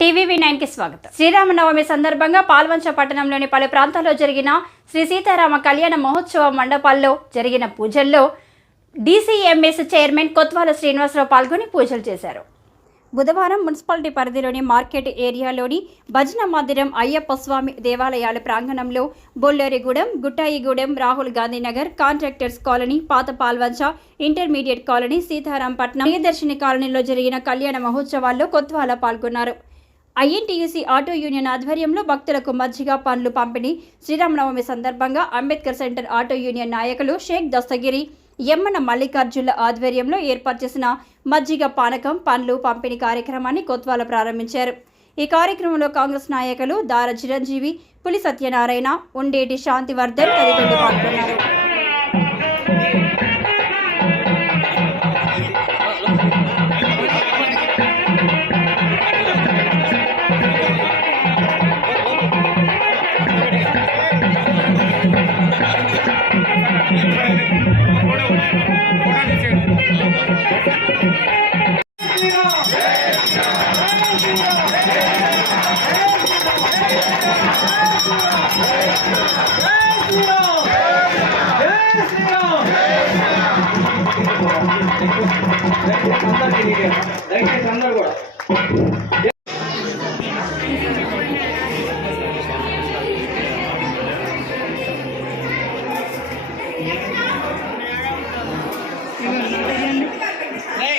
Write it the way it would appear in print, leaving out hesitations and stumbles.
టీవీవి9 కి స్వాగతం. శ్రీరామనవమి సందర్భంగా పాల్వంచ పట్టణంలోని పలు ప్రాంతాల్లో జరిగిన శ్రీ సీతారామ కళ్యాణ మహోత్సవ మండపాల్లో జరిగిన పూజల్లో డీసీఎంఎస్ చైర్మన్ కొత్వాల శ్రీనివాసరావు పాల్గొని పూజలు చేశారు. బుధవారం మున్సిపాలిటీ పరిధిలోని మార్కెట్ ఏరియాలోని భజన మందిరం, అయ్యప్ప స్వామి దేవాలయాల ప్రాంగణంలో బొల్లేరిగూడెం, గుట్టాయిగూడెం, రాహుల్ గాంధీ నగర్, కాంట్రాక్టర్స్ కాలనీ, పాత పాల్వంచ, ఇంటర్మీడియట్ కాలనీ, సీతారాంపట్నం, ప్రియదర్శిని కాలనీలో జరిగిన కళ్యాణ మహోత్సవాల్లో కొత్వాల పాల్గొన్నారు. ఐఎన్టీయూసీ ఆటో యూనియన్ ఆధ్వర్యంలో భక్తులకు మజ్జిగ పండ్లు పంపిణీ. శ్రీరామనవమి సందర్భంగా అంబేద్కర్ సెంటర్ ఆటో యూనియన్ నాయకులు షేక్ దస్తగిరి, ఎమ్మన మల్లికార్జునుల ఆధ్వర్యంలో ఏర్పాటు చేసిన మజ్జిగ, పానకం, పండ్లు పంపిణీ కార్యక్రమాన్ని కొత్వాల ప్రారంభించారు. ఈ కార్యక్రమంలో కాంగ్రెస్ నాయకులు దార చిరంజీవి, పులి సత్యనారాయణ, ఉండేటి శాంతివర్ధన్ తదితరులు పాల్గొన్నారు. Hey!